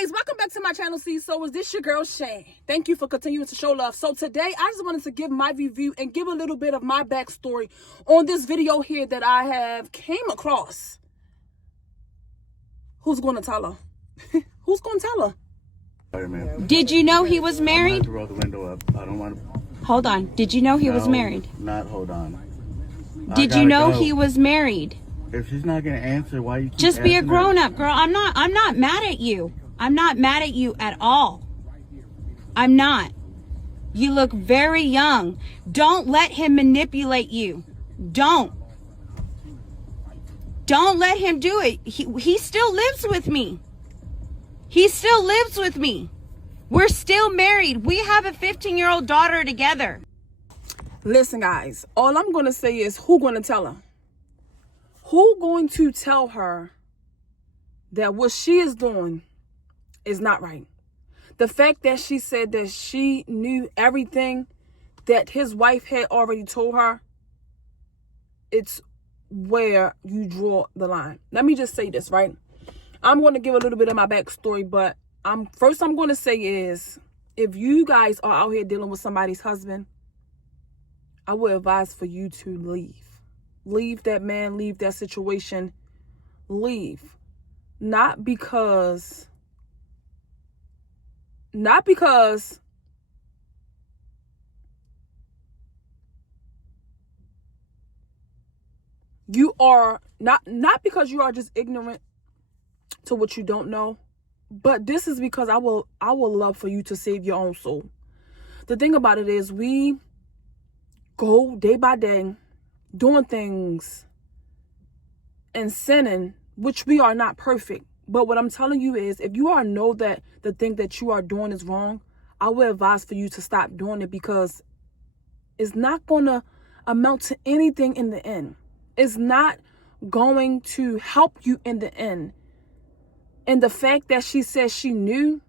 guys, welcome back to my channel. So is this your girl Shay? Thank you for continuing to show love. So today I just wanted to give my review and give a little bit of my backstory on this video here that I have came across. Who's going to tell her? Who's going to tell her? Sorry, man. Did you know he was married? To roll the window up. I don't want to. Hold on. Did you know he was married? Not hold on. Did you know he was married? If she's not gonna answer, why you keep Just be a asking her? grown-up, girl. I'm not mad at you. I'm not mad at you at all. I'm not. You look very young. Don't let him manipulate you. Don't let him do it. He still lives with me. He still lives with me. We're still married. We have a 15-year-old daughter together. Listen, guys, all I'm going to say is who going to tell her? Who going to tell her that what she is doing is not right? The fact that she said that she knew everything that his wife had already told her, it's where you draw the line. Let me just say this, right? I'm going to give a little bit of my backstory, but first I'm going to say is, if you guys are out here dealing with somebody's husband, I would advise for you to leave. Leave that man, leave that situation, leave. Not because you are not because you are just ignorant to what you don't know, but this is because I will love for you to save your own soul. The thing about it is, we go day by day doing things and sinning, which we are not perfect. But what I'm telling you is, if you know that the thing that you are doing is wrong, I would advise for you to stop doing it, because it's not going to amount to anything in the end. It's not going to help you in the end. And the fact that she said she knew,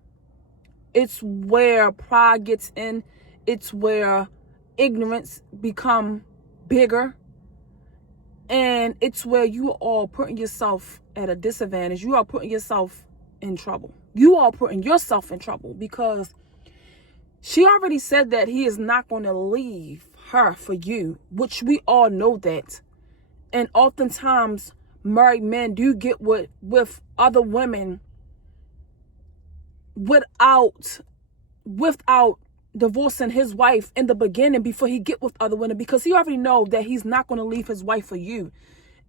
it's where pride gets in. It's where ignorance become bigger. And it's where you are putting yourself at a disadvantage. You are putting yourself in trouble. You are putting yourself in trouble, because she already said that he is not going to leave her for you, which we all know that. And oftentimes married men do get with other women without divorcing his wife in the beginning before he get with other women, because he already know that he's not going to leave his wife for you.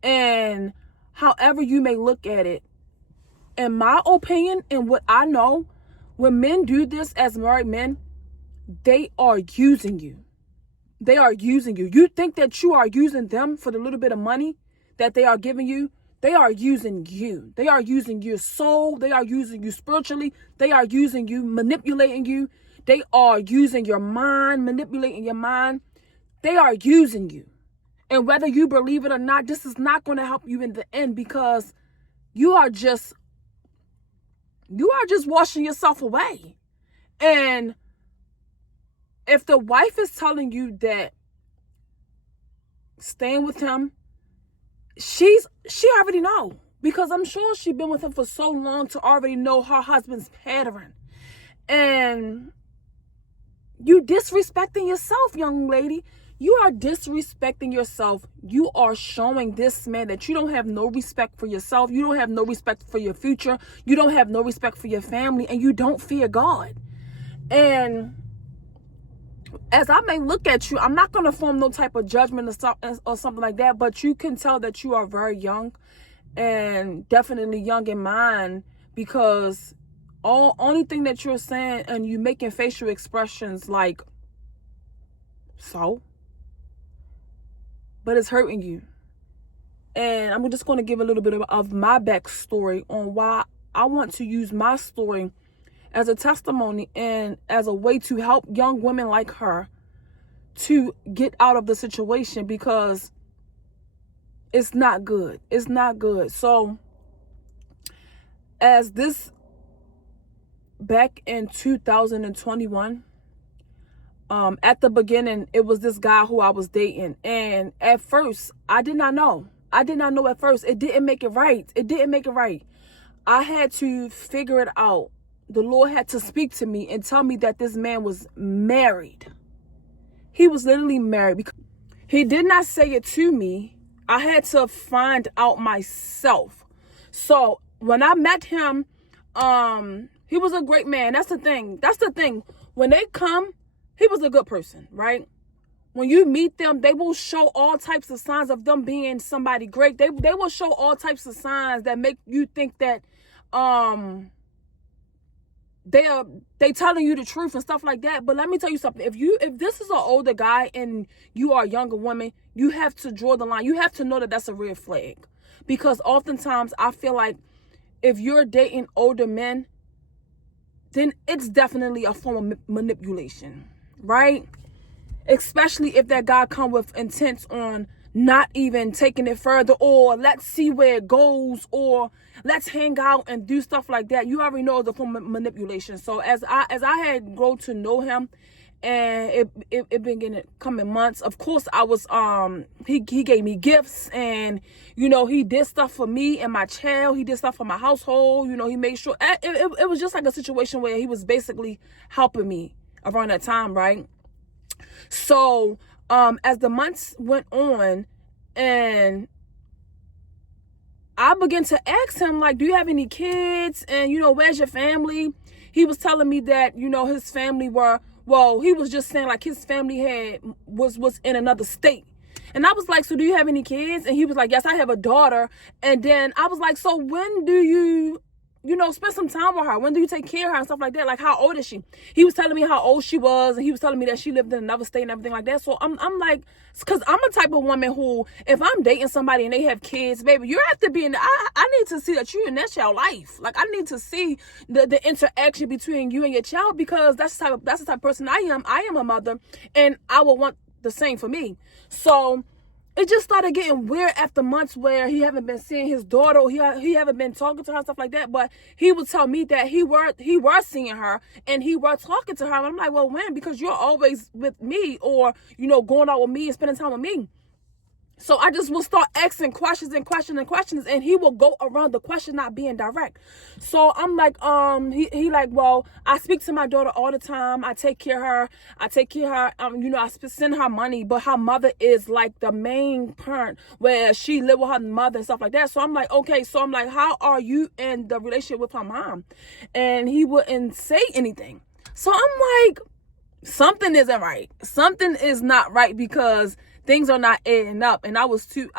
And however you may look at it, in my opinion and what I know, when men do this as married men, they are using you. They are using you. You think that you are using them for the little bit of money that they are giving you. They are using you. They are using your soul. They are using you spiritually. They are using you, manipulating you. They are using your mind, manipulating your mind. They are using you. And whether you believe it or not, this is not going to help you in the end, because you are just washing yourself away. And if the wife is telling you that staying with him, she already know, because I'm sure she's been with him for so long to already know her husband's pattern. And you disrespecting yourself, young lady. You are disrespecting yourself. You are showing this man that you don't have no respect for yourself. You don't have no respect for your future. You don't have no respect for your family, and you don't fear God. And as I may look at you, I'm not going to form no type of judgment or something like that, but you can tell that you are very young, and definitely young in mind, because only thing that you're saying, and you making facial expressions like, so, but it's hurting you. And I'm just going to give a little bit of my backstory on why I want to use my story as a testimony and as a way to help young women like her to get out of the situation, because it's not good. It's not good. So as this back in 2021, at the beginning, it was this guy who I was dating. And at first, I did not know. At first. It didn't make it right. I had to figure it out the Lord had to speak to me and tell me that this man was married. He was literally married. Because he did not say it to me. I had to find out myself. So when I met him, he was a great man. That's the thing. When they come, he was a good person, right? When you meet them, they will show all types of signs of them being somebody great. They will show all types of signs that make you think that they telling you the truth and stuff like that. But let me tell you something. If this is an older guy and you are a younger woman, you have to draw the line. You have to know that that's a red flag. Because oftentimes I feel like if you're dating older men, then it's definitely a form of manipulation, right? Especially if that guy come with intents on not even taking it further, or let's see where it goes, or let's hang out and do stuff like that. You already know the form of manipulation. So as I had grown to know him, and it been coming months, of course I was he gave me gifts, and you know, he did stuff for me and my child. He did stuff for my household. You know, he made sure it was just like a situation where he was basically helping me around that time, right? So as the months went on, and I began to ask him, like, do you have any kids? And, you know, where's your family? He was telling me that, you know, his family he was just saying like his family was in another state. And I was like, so do you have any kids? And he was like, yes, I have a daughter. And then I was like, so when do you spend some time with her? When do you take care of her and stuff like that? Like, how old is she? He was telling me how old she was, and he was telling me that she lived in another state and everything like that. So I'm like, because I'm a type of woman who, if I'm dating somebody and they have kids, baby, you have to be I need to see that you in that child life. Like, I need to see the interaction between you and your child, because that's the type of person I am. I am a mother, and I would want the same for me. So it just started getting weird after months where he haven't been seeing his daughter, or he haven't been talking to her and stuff like that. But he would tell me that he was seeing her and he was talking to her. And I'm like, well, when? Because you're always with me, or, you know, going out with me and spending time with me. So I just will start asking questions, and he will go around the question not being direct. So I'm like, he like, well, I speak to my daughter all the time. I take care of her. You know, I send her money, but her mother is like the main parent, where she live with her mother and stuff like that. So I'm like, okay. So I'm like, how are you in the relationship with her mom? And he wouldn't say anything. So I'm like, something isn't right. Something is not right, because things are not adding up. And I was concerned,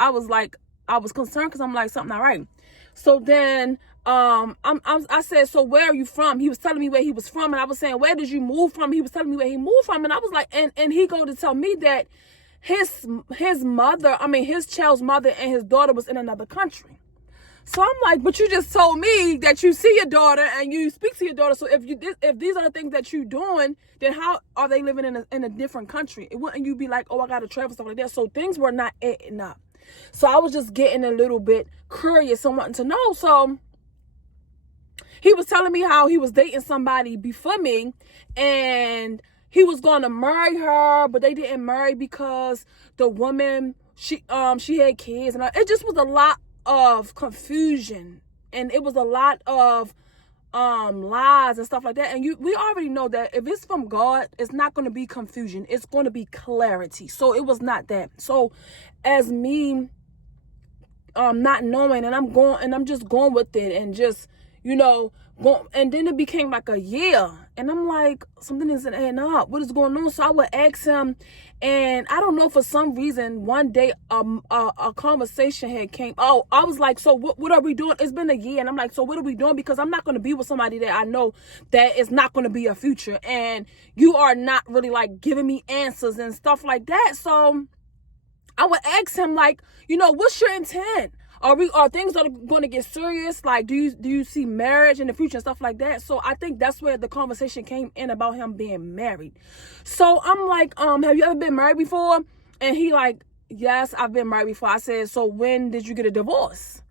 because I'm like, something not right. So then I said, so where are you from? He was telling me where he was from, and I was saying, where did you move from? He was telling me where he moved from, and I was like, and he go to tell me that his child's mother and his daughter was in another country. So I'm like, but you just told me that you see your daughter and you speak to your daughter. So if these are the things that you're doing, then how are they living in a different country? It wouldn't you be like, oh, I got to travel, stuff like that. So things were not adding up. So I was just getting a little bit curious and wanting to know. So he was telling me how he was dating somebody before me, and he was going to marry her, but they didn't marry because the woman, she had kids, and it just was a lot of confusion, and it was a lot of lies and stuff like that. And we already know that if it's from God, it's not going to be confusion, it's going to be clarity. So it was not that. So as me not knowing, and I'm just going with it, and just, you know, and then it became like a year, and I'm like, something isn't adding up. What is going on? So I would ask him, and I don't know, for some reason, one day a conversation had came. Oh, I was like, so what are we doing? It's been a year, and I'm like, so what are we doing? Because I'm not going to be with somebody that I know that is not going to be a future, and you are not really like giving me answers and stuff like that. So I would ask him, like, you know, what's your intent? Are things going to get serious? Like, do you see marriage in the future and stuff like that? So I think that's where the conversation came in about him being married. So I'm like, have you ever been married before? And he like, yes, I've been married before. I said, so when did you get a divorce?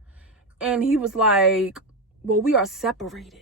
And he was like, well, we are separated.